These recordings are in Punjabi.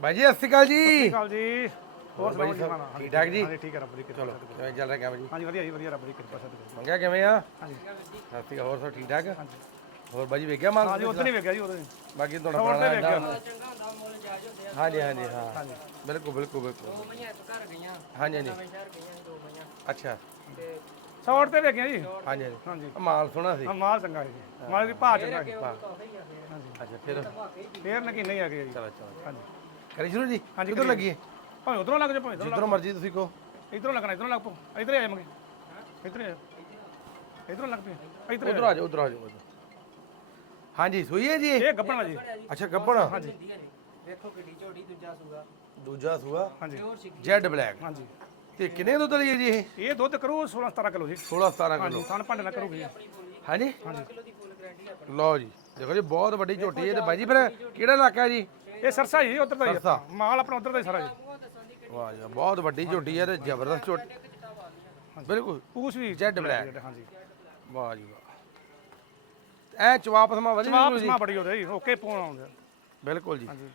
ਬਾਈ ਜੀ ਸਤਿ ਸ਼੍ਰੀ ਅਕਾਲ ਜੀ। ਕਾਲ ਜੀ। ਹੋਰ ਸੁਣਾਓ ਜੀ ਮਾਨਾ ਠੀਕ ਠਾਕ ਜੀ? ਹਾਂਜੀ ਠੀਕ ਹੈ ਰੱਬ ਦੀ ਕਿਰਪਾ ਚਲੋ ਕਿਵੇਂ ਚੱਲ ਰਿਹਾ ਕੰਮ ਜੀ? ਹਾਂਜੀ ਵਧੀਆ ਜੀ ਵਧੀਆ ਰੱਬ ਦੀ ਕਿਰਪਾ ਸਤਿ ਮੰਗਿਆ ਕਿਵੇਂ ਆ? ਹਾਂਜੀ। ਸਤਿ ਸ਼੍ਰੀ ਅਕਾਲ ਹੋਰ ਸਭ ਠੀਕ ਠਾਕ? ਹੋਰ ਬਾਈ ਜੀ ਵੇਖਿਆ ਮਾਲ? ਹਾਂਜੀ ਉਦੋਂ ਨਹੀਂ ਵੇਖਿਆ ਜੀ ਉਦੋਂ ਬਾਕੀ ਤੁਹਾਡਾ ਹੋਰ ਪੁਰਾਣਾ ਤੇ ਵੇਖਿਆ। ਅੱਡਾ ਹਾਂਜੀ ਹਾਂਜੀ ਹਾਂ। ਬਿਲਕੁਲ ਬਿਲਕੁਲ ਬਿਲਕੁਲ। ਮਈਆਂ ਇੱਕ ਘਰ ਗਈਆਂ। ਹਾਂਜੀ ਹਾਂਜੀ। ਨਵੇਂ ਸ਼ਹਿਰ ਗਈਆਂ ਸੀ ਦੋ ਮਈਆਂ ਅੱਛਾ। ਤੇ ਸੌਟ ਤੇ ਵੇਖਿਆ ਜੀ। ਹਾਂਜੀ ਹਾਂਜੀ। ਹਾਂਜੀ। ਆਹ ਮਾਲ ਸੋਹਣਾ ਸੀ। ਆ ਮਾਲ ਚੰਗਾ ਹੈ ਜੀ ਮਾਲ ਦੀ ਭਾਅ ਚੰਗਾ ਹੈ ਕਾਫੀ ਆ ਫਿਰ। ਅੱਛਾ ਫਿਰ? ਫੇਰ ਨਕੀ ਨਹੀਂ ਆ ਗਿਆ ਜੀ। ਚਲੋ ਚਲੋ। ਹਾਂਜੀ। ਕਰੀ ਸ਼ੁਰੂ ਜੀ? ਹਾਂਜੀ, ਕਿੱਧਰ। ਲੱਗੀ ਭਾਵੇਂ ਉਧਰੋਂ ਲੱਗ ਜਾ ਭਾਵੇਂ ਇਧਰੋਂ ਜਿੱਧਰੋਂ ਮਰਜ਼ੀ ਤੁਸੀਂ ਕਹੋ। ਇਧਰੋਂ ਲੱਗਣਾ ਇਧਰੋਂ ਲੱਗ ਪੋ ਇਧਰ ਆ ਜਾਵਾਂਗੇ ਇਧਰ ਆ। ਇਧਰੋਂ ਲੱਗ ਪਏ। ਇਧਰ ਉਧਰ ਆ ਜਾਓ ਉਧਰ ਆ ਜਾਓ ਉੱਧਰ। ਹਾਂਜੀ ਸੂਈ ਹੈ ਜੀ? ਇਹ? ਇਹ ਗੱਬਣਾ ਜੀ। ਅੱਛਾ ਗੱਬਣ ਹਾਂਜੀ। ਵੇਖੋ ਕਿੱਡੀ ਝੋਟੀ ਦੂਜਾ ਸੂਗਾ ਦੂਜਾ ਸੂਆ? ਹਾਂਜੀ। Z black. ਹਾਂਜੀ। ਤੇ ਕਿੰਨੇ ਦੁੱਧ ਲਈ ਹੈ ਜੀ ਇਹ? ਇਹ ਦੁੱਧ ਕਰੂ 16 17 ਕਿਲੋ ਜੀ। 16 17 ਹਾਂਜੀ ਕਿਲੋ ਥਣ ਭਾਂਡੇ ਨਾਲ ਕਰੂਗੀ ਹਾਂਜੀ। ਕਿਲੋ ਦੀ ਫੁੱਲ ਗਾਰੰਟੀ ਆਪਣੀ। ਲਓ ਜੀ ਦੇਖੋ ਜੀ ਬਹੁਤ ਵੱਡੀ ਝੋਟੀ ਹੈ ਤੇ ਬਾਈ ਜੀ ਫਿਰ ਕਿਹੜਾ ਇਲਾਕਾ ਹੈ ਜੀ? ਇਹ ਸਰਸਾ ਜੀ ਉਧਰ ਦਾ ਹੀ ਸਰਸਾ। ਆ। ਮਾਲ ਆਪਣਾ ਉਧਰ ਦਾ ਹੀ ਸਾਰਾ ਜੀ। ਵਾਹ ਜੀ ਵਾਹ, ਬਹੁਤ ਵੱਡੀ ਝੋਟੀ ਹੈ ਤੇ ਜ਼ਬਰਦਸਤ ਝੋਟੀ ਬਿਲਕੁਲ। ਪੂਛ ਵੀ ਜੈਡ ਬਲੈਕ। ਹਾਂਜੀ। ਵਾਹ ਜੀ ਵਾਹ। ਐ ਚਵਾਪ ਸਮਾ ਵਧੀ ਵਾਪਸ ਮਾ ਬੜੀ ਉਹਦੇ ਜੀ ਓਕੇ ਪੋਣ ਆਉਂਦੇ ਬਿਲਕੁਲ ਜੀ। ਹਾਂਜੀ।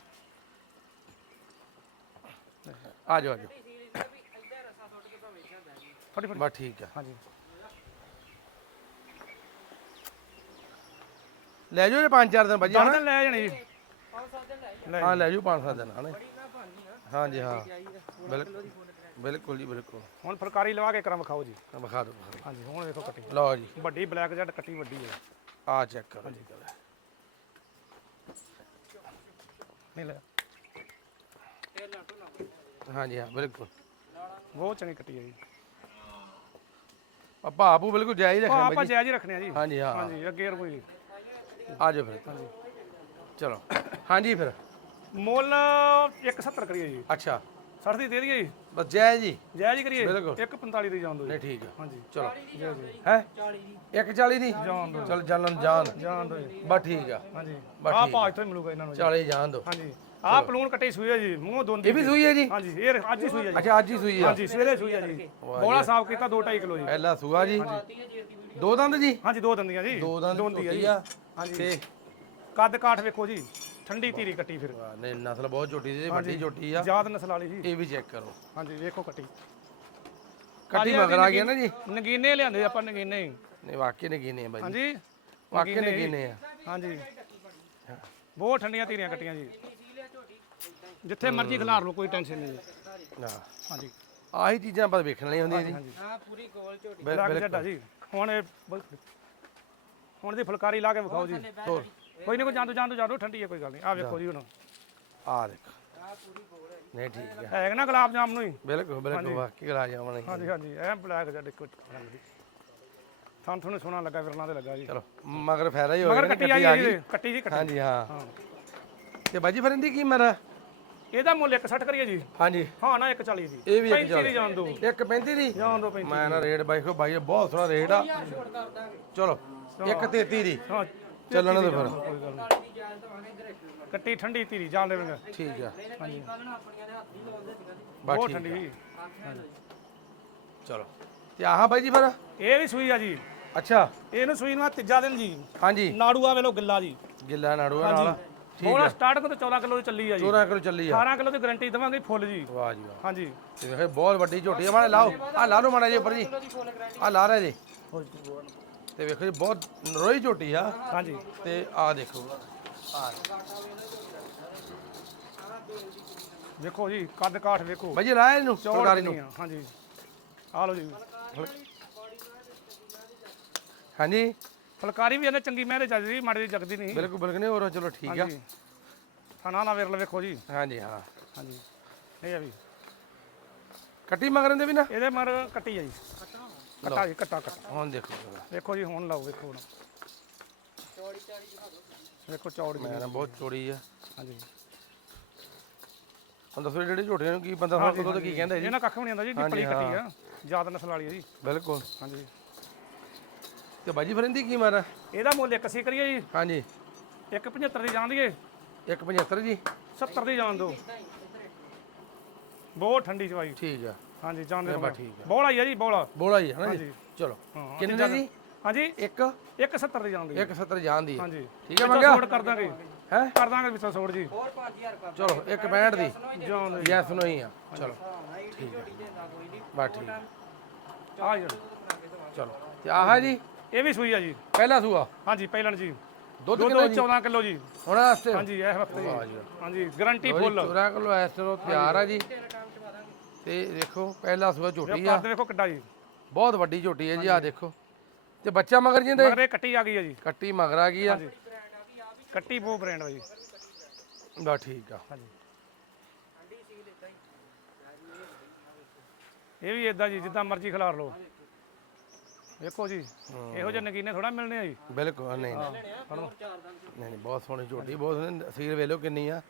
ਆ ਜਾਓ ਆ ਜਾਓ। ਫੜੀ ਬਸ ਠੀਕ ਆ। ਹਾਂਜੀ। ਲੈ ਜਾਓ ਜੀ ਪੰਜ ਚਾਰ ਦਿਨ ਬਾਜੀ ਦਸ ਹਨਾ ਦਿਨ ਲੈ ਜਾਣੀ ਜੀ। ਹਾਂ ਲੈ ਪੰਜ ਸੱਤ ਦਿਨ ਹਨਾ ਹਾਂਜੀ ਹਾਂ। ਬਿਲਕੁਲ। ਬਿਲਕੁਲ ਜੀ ਬਿਲਕੁਲ। ਹੁਣ ਫੁਲਕਾਰੀ ਲਵਾ ਕੇ ਕਰਾਂ ਵਿਖਾਓ ਜੀ। ਵਿਖਾ ਦਿਓ ਵਿਖਾ। ਹਾਂਜੀ ਹੁਣ ਵੇਖੋ ਕੱਟੀ ਲਓ ਜੀ। ਵੱਡੀ ਬਲੈਕ ਜੈਟ ਕੱਟੀ ਵੱਡੀ ਹੈ। ਆ ਚੈੱਕ ਕਰੋ ਜੀ। ਨਹੀਂ ਲੈ। ਹਾਂਜੀ ਹਾਂ ਬਿਲਕੁਲ। ਬਹੁਤ ਚੰਗੀ ਕੱਟੀ ਹੈ ਜੀ। ਆ ਭਾਪੂ ਬਿਲਕੁਲ ਜਾਇਜ਼ ਰੱਖਣਾ ਆਪਾਂ ਬਾਈ ਜੀ। ਜਾਇਜ਼ ਹੀ ਰੱਖਣੇ ਆ ਜੀ। ਹਾਂਜੀ ਹਾਂ। ਹਾਂਜੀ ਅੱਗੇ ਹੋਰ ਕੋਈ ਆ ਜਾਓ ਫਿਰ। ਹਾਂਜੀ। ਚਲੋ। ਹਾਂਜੀ ਫਿਰ। ਮੁੱਲ 170 ਕਰੀਏ ਜੀ। ਅੱਛਾ। 60 ਦੀ ਦੇ ਦਈਏ ਜੀ? ਬਸ ਜਾਇਜ਼ ਜੀ। ਜਾਇਜ਼ ਹੀ ਕਰੀਏ। ਬਿਲਕੁਲ। 145 ਦੀ ਜਾਣ ਦੋ ਜੀ। ਨਹੀਂ ਠੀਕ ਆ। ਹਾਂਜੀ। ਚਲੋ। ਜੀ ਜੀ। ਹੈ? 40 ਦੀ। 140 ਦੀ? ਜਾਣ ਦੋ ਚਲ ਜਾਨ ਜਾਨ। ਜਾਣ ਦੋ ਜੀ। ਬਸ ਠੀਕ ਆ। ਹਾਂਜੀ। ਬਸ ਆਹ ਹੀ ਮਿਲੂਗਾ ਇਹਨਾਂ ਨੂੰ ਜੀ। 40 ਜਾਨ ਦੋ ਹਾਂਜੀ। ਆਹ ਪਲੂਣ ਕੱਟੀ ਸੂਈ ਹੈ ਜੀ। ਮੂੰਹ ਦੋਂਦੀ ਇਹ ਵੀ ਸੂਈ ਹੈ ਜੀ? ਹਾਂਜੀ। ਇਹ ਅੱਜ ਹੀ ਸੂਈ ਹੈ ਜੀ। ਅੱਛਾ ਅੱਜ ਹੀ ਸੂਈ ਆ। ਹਾਂਜੀ ਸਵੇਰੇ ਸੂਈ ਹੈ ਜੀ। ਬੋਲਾ ਸਾਫ਼ ਕੀਤਾ 2.5 ਕਿਲੋ ਜੀ। ਪਹਿਲਾ ਸੂਆ ਜੀ। ਦੋ ਦੰਦ ਜੀ? ਹਾਂਜੀ ਦੋ ਦੰਦੀਆਂ ਜੀ। ਦੋ ਦੰਦ ਜੀ। ਆ। ਹਾਂਜੀ। ਤੇ ਕੱਦ ਕਾਠ ਵੇਖੋ ਜੀ ਠੰਡੀ ਧੀਰੀ ਕੱਟੀ ਫਿਰ। ਵਾਹ, ਨਹੀਂ ਨਸਲ ਬਹੁਤ ਝੋਟੀ ਜੀ ਵੱਡੀ ਝੋਟੀ ਆ। ਯਾਦ ਨਸਲ ਵਾਲੀ ਜੀ ਇਹ ਵੀ ਚੈੱਕ ਕਰੋ। ਹਾਂਜੀ ਵੇਖੋ ਕੱਟੀ। ਕੱਟੀ ਮਗਰ ਆ ਗਿਆ ਨਾ ਜੀ। ਨਗੀਨੇ ਲਿਆਂਦੇ ਆਪਾਂ ਨਗੀਨੇ ਹੀ। ਨਹੀਂ ਵਾਕਈ ਨੇ ਗਿਨੇ ਬਾਈ। ਹਾਂਜੀ ਵਾਕਈ ਨੇ ਆ। ਹਾਂਜੀ। ਬਹੁਤ ਠੰਡੀਆਂ ਧੀਰੀਆਂ ਕੱਟੀਆਂ ਜੀ। ਜਿੱਥੇ ਮਰਜ਼ੀ ਖਿਲਾਰ ਲਓ ਕੋਈ ਟੈਨਸ਼ਨ ਨਹੀਂ ਜੀ। ਨਾ ਹਾਂਜੀ। ਆਹੀ ਚੀਜ਼ਾਂ ਆਪਾਂ ਵੇਖਣ ਵਾਲੀਆਂ ਹੁੰਦੀਆਂ ਜੀ। ਹਾਂਜੀ ਹਾਂ ਪੂਰੀ ਗੋਲ ਝੋਟੀ। ਬਿਲ- ਲੱਗ ਬਿਲਕੁਲ। ਜੱਟਾ ਜੀ। ਹੁਣ ਇਹ ਬ- ਹੁਣ ਦੀ ਫੁਲਕਾਰੀ ਲਾ ਕੇ ਵਿਖਾਓ ਜੀ। ਤੋਰ ਕੋਈ ਨਹੀਂ ਕੋਈ ਜਾਂਦੋ ਜਾਂਦੋ ਜਾਂਦੋ ਠੰਡੀ ਹੈ ਕੋਈ ਗੱਲ ਨਹੀਂ ਆ ਵੇਖੋ ਜੀ ਹੁਣ। ਆ ਦੇਖ। ਨਹੀਂ ਠੀਕ ਆ। ਹੈ ਨਾ ਗੁਲਾਬ ਜਾਮ ਨੂੰ ਹੀ? ਬਿਲਕੁਲ ਬਿਲਕੁਲ ਵਾਕਈ ਗਲਾ ਨਹੀਂ ਹਾਂਜੀ ਹਾਂਜੀ ਐ ਬਲੈਕ ਜੱਟ ਇੱਕ ਥਾਂ ਤੁਹਾਨੂੰ ਸੋਹਣਾ ਲੱਗਾ ਵਿਰਲਾਂ ਤੇ ਲੱਗਾ ਜੀ। ਚਲੋ ਮਗਰ ਫਾਇਦਾ ਹੀ ਹੋ ਮਗਰ ਕੱਟੀ ਆਈ ਹੈ ਜੀ ਕੱਟੀ ਜੀ ਕੱਟੀ। ਹਾਂਜੀ ਹਾਂ। ਤੇ ਬਾਜੀ ਫਿਰ ਇਹਦੀ ਕੀ ਮਰਾ? ਇਹਦਾ ਮੁੱਲ 160 ਕਰੀਏ ਜੀ। ਹਾਂਜੀ। ਹਾਂ ਨਾ 140 ਦੀ ਇਹ ਵੀ ਇੱਕ 35 ਦੀ ਜਾਣ ਦੋ। ਇੱਕ 35 ਦੀ? ਜਾਣ ਦੋ 35 ਮੈਂ ਨਾ ਰੇਟ ਬਾਈ ਕੋ ਬਾਈ ਬਹੁਤ ਸੋਹਣਾ ਰੇਟ ਆ। ਚਲੋ ਇੱਕ 33 ਦੀ। ਹਾਂ ਚੱਲਣ ਦੇ ਫਿਰ। ਕੋਈ ਗੱਲ ਨਹੀਂ 40 ਦੀ ਜਾਨ ਦਵਾਂਗੇ ਇਧਰ ਇੱਕ ਕੱਟੀ ਠੰਡੀ ਧੀਰੀ ਜਾਣ ਦੇਵਾਂਗੇ। ਠੀਕ ਆ। ਬਹੁਤ ਠੀਕ ਠੰਡੀ ਚਲੋ। ਤੇ ਆਹ ਬਾਈ ਜੀ ਫਿਰ? ਇਹ ਵੀ ਸੂਈ ਆ ਜੀ। ਅੱਛਾ। ਇਹਨੂੰ ਸੂਈ ਨੂੰ ਆ ਤੀਜਾ ਦਿਨ ਜੀ। ਹਾਂਜੀ। ਨਾੜੂ ਆ ਵੇਲੋ ਗਿੱਲਾ ਜੀ। ਗਿੱਲਾ ਨਾੜੂਆ ਨਾਲ। ਬੋਲਾ ਸਟਾਰਟ ਤੋਂ 14 ਕਿਲੋ ਦੀ ਚੱਲੀ ਆ ਜੀ। 14 ਕਿਲੋ ਚੱਲੀ ਆ। 18 ਕਿਲੋ ਦੀ ਗਾਰੰਟੀ ਦਵਾਂਗੇ ਫੁੱਲ ਜੀ। ਵਾਹ ਜੀ ਵਾਹ। ਹਾਂਜੀ। ਤੇ ਵੇਖੋ ਬਹੁਤ ਵੱਡੀ ਝੋਟੀ ਆ। ਮਾੜੇ ਲਾਓ। ਆ ਲਾ ਲਓ ਮਾੜਾ ਜੀ ਉੱਪਰ ਜੀ। ਆ ਲਾ ਰਿਹਾ ਜੀ। ਤੇ ਵੇਖੋ ਜੀ ਬਹੁਤ ਨਰੋਈ ਝੋਟੀ ਆ। ਹਾਂਜੀ। ਤੇ ਆ ਦੇਖੋ। ਆ ਵੇਖੋ ਜੀ ਕੱਦ ਕਾਠ ਵੇਖੋ। ਬਾਈ ਜੀ ਲਾਇਆ ਇਹਨੂੰ ਫੁਲਕਾਰੀ ਨੂੰ। ਹਾਂਜੀ। ਆ ਲਓ ਜੀ। ਹਾਂਜੀ। ਫੁਲਕਾਰੀ ਵੀ ਇਹਨੇ ਚੰਗੀ ਮਹਿਰੇ ਚੱਜ ਦੀ ਮਾੜੀ ਜਗਦੀ ਨਹੀਂ। ਬਿਲਕੁਲ ਬਿਲਕੁਲ ਨਹੀਂ ਹੋਰ ਚਲੋ ਠੀਕ ਆ। ਥਾਣਾ ਨਾ ਵਿਰਲ ਵੇਖੋ ਜੀ। ਹਾਂਜੀ ਹਾਂ। ਹਾਂਜੀ। ਇਹ ਆ ਵੀ। ਕੱਟੀ ਮਗਰਨ ਦੇ ਵੀ ਨਾ ਇਹਦੇ ਮਰ ਕੱਟੀ ਆ ਜੀ। ਕੱਟਾ ਜੀ ਕੱਟਾ ਕੱਟਾ। ਹੁਣ ਦੇਖੋ ਜਰਾ। ਵੇਖੋ ਜੀ ਹੁਣ ਲਾਓ ਵੇਖੋ ਹੁਣ। ਵੇਖੋ ਚੌੜ ਮੈਂ ਨਾ ਬਹੁਤ ਚੋੜੀ ਆ। ਹਾਂਜੀ। ਹੁਣ ਦੱਸੋ ਜਿਹੜੇ ਝੋਟੀਆਂ ਨੂੰ ਕੀ ਬੰਦਾ ਹੁਣ ਕਦੋਂ ਕੀ ਕਹਿੰਦਾ ਜੀ। ਇਹਨਾਂ ਕੱਖ ਵੀ ਨਹੀਂ ਆਉਂਦਾ ਜੀ ਪਿੱਪਲੀ ਕੱਟੀ ਆ ਜ਼ਿਆਦਾ ਨਸਲ ਵਾਲੀ ਆ ਜੀ। ਬਿਲਕੁਲ। ਹਾਂਜੀ। ਤੇ ਬਾਜੀ ਫਿਰ ਇਹਦੀ ਕੀ ਮਾਰਾ ਇਹਦਾ ਮੁੱਲ ਇੱਕ ਸੀ ਕਰੀਏ ਜੀ। ਹਾਂਜੀ। ਇੱਕ 75 ਦੀ ਜਾਣ ਦੀਏ 175 ਜੀ। 70 ਦੀ ਜਾਣ ਦੋ ਬਹੁਤ ਠੰਡੀ ਚਵਾਈ ਠੀਕ ਆ। ਹਾਂਜੀ ਜਾਣ ਦੇ ਬਸ ਠੀਕ ਬੋਲਾ ਹੀ ਆ ਜੀ ਬੋਲਾ। ਬੋਲਾ ਹੀ ਹੈ ਨਾ ਜੀ? ਚਲੋ। ਹਾਂ ਕਿੰਨੇ ਦੀ? ਹਾਂਜੀ? ਇੱਕ? ਇੱਕ 70 ਦੀ ਜਾਣ ਦੀ 170 ਜਾਣ ਦੀ ਹੈ। ਹਾਂਜੀ। ਠੀਕ ਹੈ ਮੰਗਿਆ? ਛੋਟ ਕਰ ਦਾਂਗੇ। ਹੈ? ਕਰ ਦਾਂਗੇ ਵਿੱਚੋਂ ਛੋੜ ਜੀ। ਹੋਰ 5000 ਕਰ ਚਲੋ ਇੱਕ 65 ਦੀ। ਜਾਨ ਯੈਸ ਨੂੰ ਹੀ ਆ। ਚਲੋ। ਹਾਂ ਕੋਈ ਨਹੀਂ। ਬਸ ਠੀਕ ਆ। ਜੀ। ਚਲੋ। ਤੇ ਆਹ ਜੀ? ਇਹ ਵੀ ਸੂਈ ਆ ਜੀ। ਪਹਿਲਾ ਸੂਆ? ਹਾਂਜੀ ਪਹਿਲਣ ਜੀ। ਦੁੱਧ ਦੁੱਧ ਕਿੰਨਾ ਜੀ 14 ਕਿਲੋ ਜੀ। ਹੁਣ ਵਾਸਤੇ ਹਾਂਜੀ ਇਹ ਵਕਤ ਵਾਹ ਜੀ ਜੀ ਹਾਂਜੀ ਗਾਰੰਟੀ ਜੀ, ਫੁੱਲ। 14 ਕਿਲੋ ਐਸ ਤੋਂ ਤਿਆਰ ਆ ਜੀ। ਤੇ ਦੇਖੋ ਪਹਿਲਾ ਸੂਆ ਝੋਟੀ ਆ। ਕੱਦ ਵੇਖੋ ਕਿੱਡਾ ਜੀ। ਬਹੁਤ ਵੱਡੀ ਝੋਟੀ ਹੈ ਜੀ ਆ ਦੇਖੋ। ਤੇ ਬੱਚਾ ਮਗਰ ਜਿੰਦੇ ਮਗਰੇ ਕੱਟੀ ਆ ਗਈ ਆ ਜੀ। ਕੱਟੀ ਮਗਰ ਆ ਗਈ ਆ। ਕੱਟੀ ਬੋ ਬ੍ਰਾਂਡ ਆ ਜੀ। ਬਸ ਠੀਕ ਆ। ਹਾਂਜੀ। ਇਹ ਵੀ ਇਦਾਂ ਜੀ ਜਿੱਦਾਂ ਮਰਜ਼ੀ ਖਿਲਾਰ ਲਓ। ਵੇਖੋ ਜੀ ਇਹੋ ਜਿਹੇ ਨਗੀਨੇ ਥੋੜਾ ਮਿਲਣੇ ਆ ਜੀ। ਬਿਲਕੁਲ ਨਹੀਂ ਨਹੀਂ। ਨਹੀਂ ਨਹੀਂ ਬਹੁਤ ਸੋਹਣੀ ਝੋਟੀ ਬਹੁਤ ਸੋਹਣੀ। ਸੀਰ ਵੇਲੋ ਕਿੰਨੀ ਆ।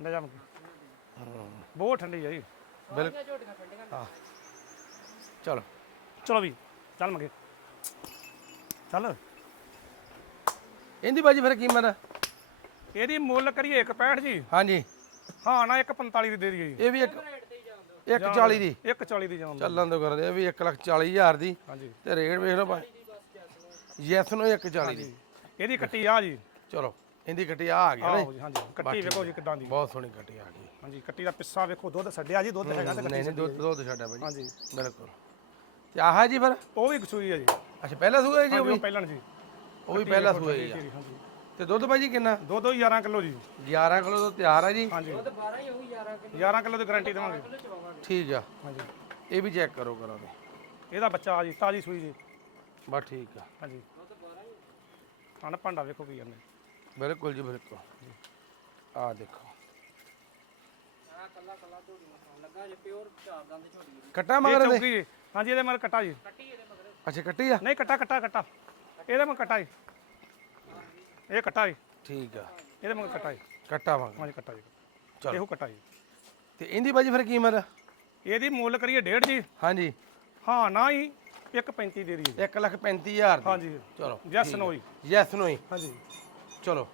ਨਿਜ਼ਾਮ ਬਹੁਤ ਠੰਡੀ ਆ ਜੀ। ਬਿਲਕੁਲ ਹਾਂ ਚਲੋ। ਚਲੋ ਵੀ ਚੱਲ ਮੰਗੇ। ਚੱਲ। ਇਹਦੀ ਬਾਜੀ ਫਿਰ ਕੀਮਤ ਆ? ਇਹਦੀ ਮੁੱਲ ਕਰੀਏ 165 ਜੀ। ਹਾਂਜੀ। ਹਾਂ ਨਾ 145 ਦੀ ਦੇ ਦਈਏ ਜੀ। ਇਹ ਵੀ ਇੱਕ 140 ਦੀ। 140 ਦੀ ਜਾਣ ਚੱਲਣ ਤੋਂ ਕਰਦੇ ਇਹ ਵੀ 1 ਲੱਖ 40 ਹਜ਼ਾਰ ਦੀ। ਹਾਂਜੀ। ਤੇ ਰੇਟ ਵੇਖ ਲਓ ਭਾਈ ਯੈਸ ਨੂੰ 140 ਦੀ। ਇਹਦੀ ਕੱਟੀ ਆ ਜੀ। ਚਲੋ ਇਹਦੀ ਕੱਟੀ ਆ ਆ ਨਾ ਜੀ? ਹਾਂਜੀ। ਕੱਟੀ ਵੇਖੋ ਜੀ ਕਿਦਾਂ ਦੀ। ਬਹੁਤ ਸੋਹਣੀ ਕੱਟੀ ਆ ਗਈ। ਹਾਂਜੀ ਕੱਟੀ ਦਾ ਪਿੱਸਾ ਵੇਖੋ ਦੁੱਧ ਛੱਡਿਆ ਜੀ ਦੁੱਧ ਹੈਗਾ ਤੇ ਨਹੀਂ ਨਹੀਂ ਦੁੱਧ ਦੁੱਧ ਛੱਡਿਆ ਭਾਜੀ। ਹਾਂਜੀ। ਬਿਲਕੁਲ। ਤੇ ਆਹ ਜੀ ਫਿਰ? ਉਹ ਵੀ ਕਸੂਈ ਆ ਜੀ। ਅੱਛਾ ਪਹਿਲਾ ਸੂਆ ਹੈ ਜੀ ਉਹ ਵੀ? ਪਹਿਲਾਂ ਜੀ। ਉਹ ਵੀ ਪਹਿਲਾ ਸੂਆ ਹੀ ਆ। ਹਾਂਜੀ। ਤੇ ਦੁੱਧ ਭਾਜੀ ਕਿੰਨਾ? ਦੋ ਦੋ 11 ਕਿਲੋ ਜੀ। 11 ਕਿਲੋ ਤੋਂ ਤਿਆਰ ਆ ਜੀ? ਹਾਂਜੀ। ਦੁੱਧ 12 ਹੀ ਹੋਊ 11 ਕਿਲੋ। 11 ਕਿਲੋ ਦੀ ਗਾਰੰਟੀ ਦੇਵਾਂਗੇ। ਠੀਕ ਆ। ਹਾਂਜੀ। ਇਹ ਵੀ ਚੈੱਕ ਕਰੋ ਕਰਾਂਗੇ ਇਹਦਾ ਬੱਚਾ ਆ ਜੀ ਤਾਜੀ ਸੂਈ ਜੀ। ਬਸ ਠੀਕ ਆ। ਹਾਂਜੀ। ਅਣ ਭਾਂਡਾ ਵੇਖੋ ਕੀ ਜਾਂਦੇ ਬਿਲਕੁਲ ਜੀ ਬਿਲਕੁਲ। ਆ ਦੇਖੋ। ਆ ਕੱਲਾ ਕੱਲਾ ਝੋਟੀ ਮਸਾਂ ਲੱਗਾ ਜੇ ਪਿਓਰ ਚਾਰ ਦੰਦ ਝੋਟੀ ਦੀ ਕੱਟਾ ਇਹ ਮਗਰ ਦੇ ਚੌਕੀ ਜੀ। ਹਾਂਜੀ ਇਹਦੇ ਮਗਰ ਕੱਟਾ ਜੀ। ਕੱਟੀ ਇਹਦੇ ਮਗਰ। ਅੱਛਾ ਕੱਟੀ ਆ? ਨਹੀਂ ਕੱਟਾ ਕੱਟਾ ਕੱਟਾ। ਇਹਦੇ ਮਗਰ ਕੱਟਾ ਜੀ। ਇਹ ਕੱਟਾ ਜੀ। ਠੀਕ ਆ। ਇਹਦੇ ਮਗਰ ਕੱਟਾ ਜੀ। ਕੱਟਾ ਮਗਰ ਹਾਂਜੀ ਕੱਟਾ ਜੀ। ਚਲੋ। ਇਹੋ ਕੱਟਾ ਜੀ। ਤੇ ਇਹਦੀ ਭਾਜੀ ਫਿਰ ਕੀਮਤ ਇਹਦੀ ਮੁੱਲ ਕਰੀਏ ਡੇਢ ਜੀ। ਹਾਂਜੀ। ਹਾਂ ਨਾ ਹੀ 1.35 ਦੇ ਦਈਏ 1 ਲੱਖ 35 ਹਜ਼ਾਰ ਦੀ। ਹਾਂਜੀ। ਚਲੋ ਯੈਸ ਨੋ ਜੀ। ਯੈਸ ਨੂੰ ਹੀ। ਹਾਂਜੀ। ਚਲੋ।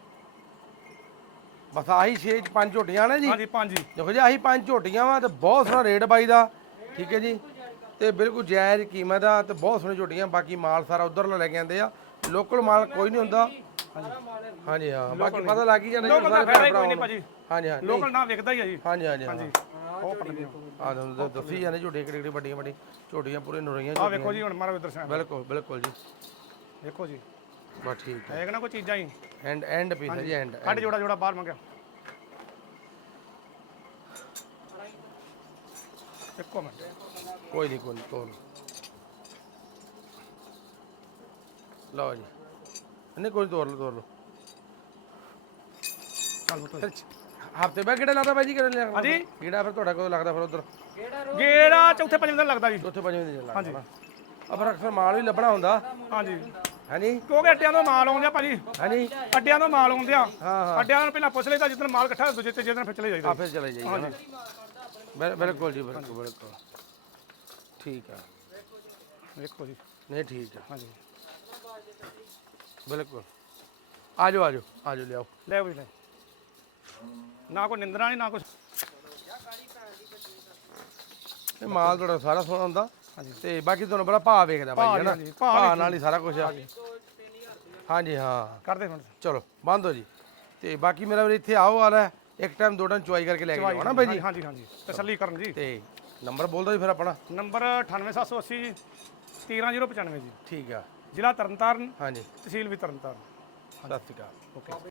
ਬਸ ਆਹੀ ਛੇ ਚ ਪੰਜ ਝੋਟੀਆਂ ਨੇ ਜੀ। ਹਾਂਜੀ ਪੰਜ ਜੀ। ਦੇਖੋ ਜੀ ਆਹੀ ਪੰਜ ਝੋਟੀਆਂ ਵਾ ਤੇ ਬਹੁਤ ਸੋਹਣਾ ਰੇਟ ਬਾਈ ਦਾ। ਠੀਕ ਹੈ ਜੀ। ਤੇ ਬਿਲਕੁਲ ਜਾਇਜ਼ ਕੀਮਤ ਆ ਤੇ ਬਹੁਤ ਸੋਹਣੀ ਝੋਟੀਆਂ ਬਾਕੀ ਮਾਲ ਸਾਰਾ ਉਧਰ ਲੈ ਕੇ ਆਂਦੇ ਆ। ਲੋਕਲ ਮਾਲ ਕੋਈ ਨਹੀਂ ਹੁੰਦਾ। ਹਾਂਜੀ ਹਾਂ ਬਾਕੀ ਪਤਾ ਲੱਗ ਹੀ ਜਾਂਦਾ ਜੀ ਲੋਕਲ ਦਾ ਸਾਰੇ ਫਾਇਦਾ ਹੀ ਭਰਾ ਕੋਈ ਨਹੀਂ ਨੂੰ। ਭਾਜੀ। ਹਾਂਜੀ ਹਾਂ ਲੋਕਲ ਨਾ ਵਿਕਦਾ ਹੀ ਆ ਜੀ। ਹਾਂਜੀ ਹਾਂਜੀ ਹਾਂਜੀ। ਉਹ ਨਹੀਂ ਆ ਤੁਹਾਨੂੰ ਦੱਸੀ ਜਾਂਦੇ ਝੋਟੀਆਂ ਕਿਹੜੀ ਕਿਹੜੀ ਵੱਡੀਆਂ ਵੱਡੀਆਂ ਝੋਟੀਆਂ ਪੂਰੇ ਨੁਰੀਆਂ ਆ ਵੇਖੋ ਜੀ ਹੁਣ ਮਾਰੋ ਇਧਰ ਸਾਈਡ। ਬਿਲਕੁਲ ਬਿਲਕੁਲ ਜੀ। ਵੇਖੋ ਜੀ। ਬਸ ਠੀਕ ਹੈ। ਹੈ ਕਿ ਨਾ ਕੋਈ ਚੀਜ਼ਾਂ ਹੀ? ਐਂਡ ਐਂਡ ਪੀਸ ਹੈ ਜੀ ਐਂਡ ਕੱਢ ਜੋੜਾ ਜੋੜਾ ਬਾਹਰ ਮੰਗਿਆ। ਇੱਕੋ ਮਿੰਟ। ਕੋਈ ਨਹੀਂ ਕੋਈ ਨਹੀਂ ਤੋਲ ਲਓ ਜੀ। ਨਹੀਂ ਕੋਈ ਤੋਰ ਲਓ ਤੋਰ ਲਓ। ਚੱਲ ਬਤੋ ਹਫ਼ਤੇ ਬਾਅਦ ਕਿਹੜਾ ਲੱਗਦਾ ਬਾਈ ਜੀ ਕਿਹੜਾ ਲੱਗਦਾ? ਹਾਂਜੀ। ਕਿਹੜਾ ਫਿਰ ਤੁਹਾਡਾ ਕੋਲ ਲੱਗਦਾ ਫਿਰ ਉਧਰ? ਕਿਹੜਾ ਰੋ ਗੇੜਾ ਚੌਥੇ ਪੰਜਵੇਂ ਦਿਨ ਲੱਗਦਾ ਜੀ। ਉੱਥੇ ਪੰਜਵੇਂ ਦਿਨ ਲੱਗਦਾ ਹਾਂਜੀ। ਆ ਫਿਰ ਅਕਸਰ ਮਾਲ ਵੀ ਲੱਭਣਾ ਹੁੰਦਾ। ਹਾਂਜੀ। ਹਾਂਜੀ। ਕਿਉਂਕਿ ਅੱਡਿਆਂ ਤੋਂ ਮਾਲ ਆਉਂਦੇ ਆ ਭਾਜੀ। ਹਾਂਜੀ। ਅੱਡਿਆਂ ਤੋਂ ਮਾਲ ਆਉਂਦੇ ਆ। ਹਾਂ ਹਾਂ। ਅੱਡਿਆਂ ਨੂੰ ਪਹਿਲਾਂ ਪੁੱਛ ਲਈਦਾ ਜਿੱਦਣ ਮਾਲ ਇਕੱਠਾ ਦੂਜੇ ਤੇ ਫਿਰ ਚਲੇ ਆ ਜਾਈਦਾ ਫਿਰ ਚਲੇ ਜਾਈਏ ਨਾ ਬਿਲ- ਬਿਲਕੁਲ ਜੀ ਬਿਲਕੁਲ ਬਿਲਕੁਲ। ਠੀਕ ਆ। ਵੇਖੋ ਜੀ। ਨਹੀਂ ਠੀਕ ਆ। ਹਾਂਜੀ। ਬਿਲਕੁਲ। ਆ ਜਾਓ ਆ ਜਾਓ ਆ ਜਾਓ ਲਿਆਓ ਲੈ ਵੀ ਲੈ ਨਾ ਕੋਈ ਨਿੰਦਰਾ ਨਹੀਂ ਨਾ ਕੁਛ ਇਹ ਮਾਲ ਤੁਹਾਡਾ ਸਾਰਾ ਸੋਹਣਾ ਹੁੰਦਾ। ਹਾਂਜੀ। ਤੇ ਬਾਕੀ ਤੁਹਾਨੂੰ ਬੜਾ ਭਾਅ ਵੇਖਦਾ ਬਾਈ ਹੈ ਨਾ ਹਾਂਜੀ, ਭਾਅ ਭਾਅ ਨਾਲ ਹੀ ਸਾਰਾ ਕੁਝ ਆ। ਹਾਂਜੀ। ਹਾਂ। ਕਰਦੇ ਹੁਣ। ਚਲੋ ਬੰਦ ਹੋ ਜੀ। ਤੇ ਬਾਕੀ ਮੇਰਾ ਵੀਰ ਇੱਥੇ ਆਓ ਵਾਲਾ ਇੱਕ ਟਾਈਮ ਦੋ ਟਾਈਮ ਚੁਆਈ ਕਰਕੇ ਲੈ ਕੇ ਜਾਓ ਨਾ ਬਾਈ ਜੀ? ਹਾਂਜੀ ਹਾਂਜੀ ਤਸੱਲੀ ਕਰਨ ਜੀ। ਤੇ ਨੰਬਰ ਬੋਲ ਦਿਓ ਜੀ ਫਿਰ ਆਪਣਾ। ਨੰਬਰ 98780 ਜੀ 13095 ਜੀ। ਠੀਕ ਆ। ਜ਼ਿਲ੍ਹਾ ਤਰਨਤਾਰਨ ਹਾਂਜੀ। ਤਹਿਸੀਲ ਵੀ ਤਰਨਤਾਰਨ। ਸਤਿ ਸ਼੍ਰੀ ਅਕਾਲ। ਓਕੇ।